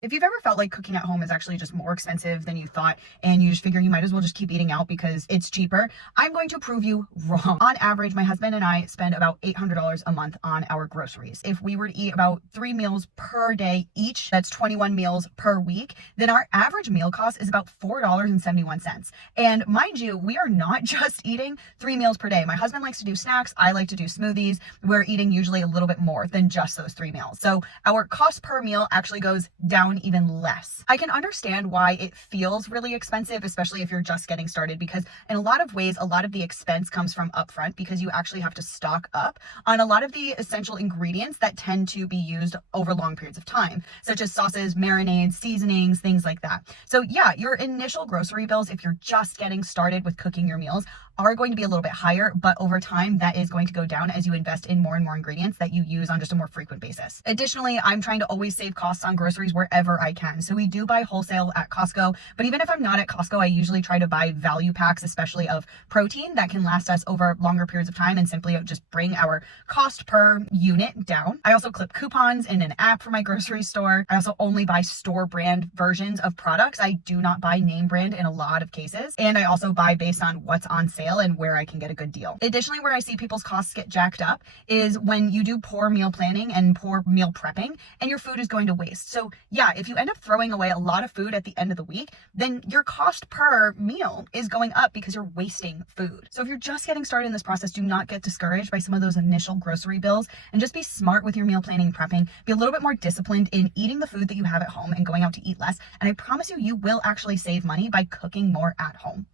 If you've ever felt like cooking at home is actually just more expensive than you thought, and you just figure you might as well just keep eating out because it's cheaper, I'm going to prove you wrong. On average, my husband and I spend about $800 a month on our groceries. If we were to eat about 3 meals per day each, that's 21 meals per week, then our average meal cost is about $4.71. And mind you, we are not just eating 3 meals per day. My husband likes to do snacks. I like to do smoothies. We're eating usually a little bit more than just those 3 meals. So our cost per meal actually goes down even less. I can understand why it feels really expensive, especially if you're just getting started, because in a lot of ways, a lot of the expense comes from upfront because you actually have to stock up on a lot of the essential ingredients that tend to be used over long periods of time, such as sauces, marinades, seasonings, things like that. So yeah, your initial grocery bills, if you're just getting started with cooking your meals, are going to be a little bit higher, but over time that is going to go down as you invest in more and more ingredients that you use on just a more frequent basis. Additionally, I'm trying to always save costs on groceries wherever I can. So we do buy wholesale at Costco, but even if I'm not at Costco, I usually try to buy value packs, especially of protein that can last us over longer periods of time and simply just bring our cost per unit down. I also clip coupons in an app for my grocery store. I also only buy store brand versions of products. I do not buy name brand in a lot of cases. And I also buy based on what's on sale and where I can get a good deal. Additionally, where I see people's costs get jacked up is when you do poor meal planning and poor meal prepping and your food is going to waste. So yeah, if you end up throwing away a lot of food at the end of the week, then your cost per meal is going up because you're wasting food. So if you're just getting started in this process, do not get discouraged by some of those initial grocery bills and just be smart with your meal planning and prepping. Be a little bit more disciplined in eating the food that you have at home and going out to eat less. And I promise you, you will actually save money by cooking more at home.